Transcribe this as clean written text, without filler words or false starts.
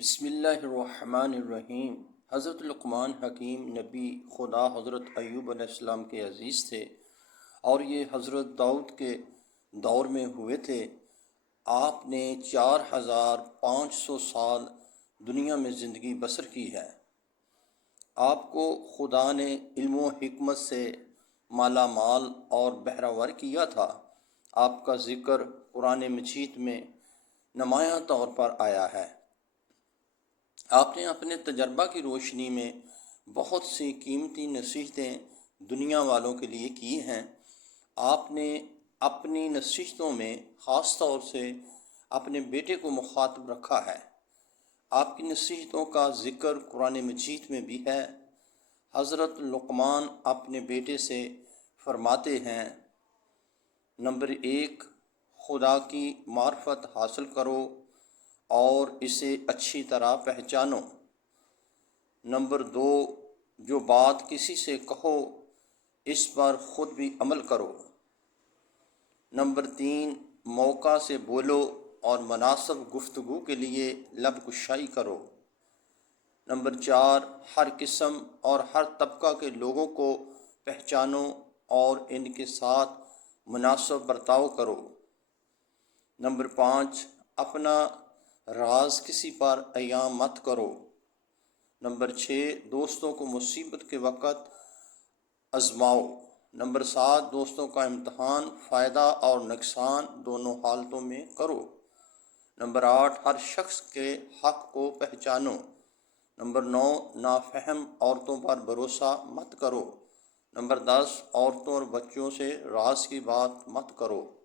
بسم اللہ الرحمن الرحیم۔ حضرت لقمان حکیم نبی خدا حضرت ایوب علیہ السلام کے عزیز تھے اور یہ حضرت داؤد کے دور میں ہوئے تھے۔ آپ نے 4500 سال دنیا میں زندگی بسر کی ہے۔ آپ کو خدا نے علم و حکمت سے مالا مال اور بہرہ ور کیا تھا۔ آپ کا ذکر قرآن مجید میں نمایاں طور پر آیا ہے۔ آپ نے اپنے تجربہ کی روشنی میں بہت سی قیمتی نصیحتیں دنیا والوں کے لیے کی ہیں۔ آپ نے اپنی نصیحتوں میں خاص طور سے اپنے بیٹے کو مخاطب رکھا ہے۔ آپ کی نصیحتوں کا ذکر قرآن مجید میں بھی ہے۔ حضرت لقمان اپنے بیٹے سے فرماتے ہیں، نمبر 1، خدا کی معرفت حاصل کرو اور اسے اچھی طرح پہچانو۔ نمبر 2، جو بات کسی سے کہو اس پر خود بھی عمل کرو۔ نمبر 3، موقع سے بولو اور مناسب گفتگو کے لیے لب کشائی کرو۔ نمبر 4، ہر قسم اور ہر طبقہ کے لوگوں کو پہچانو اور ان کے ساتھ مناسب برتاؤ کرو۔ نمبر 5، اپنا راز کسی پر عیاں مت کرو۔ نمبر 6، دوستوں کو مصیبت کے وقت آزماؤ۔ نمبر 7، دوستوں کا امتحان فائدہ اور نقصان دونوں حالتوں میں کرو۔ نمبر 8، ہر شخص کے حق کو پہچانو۔ نمبر 9، نافہم عورتوں پر بھروسہ مت کرو۔ نمبر 10، عورتوں اور بچوں سے راز کی بات مت کرو۔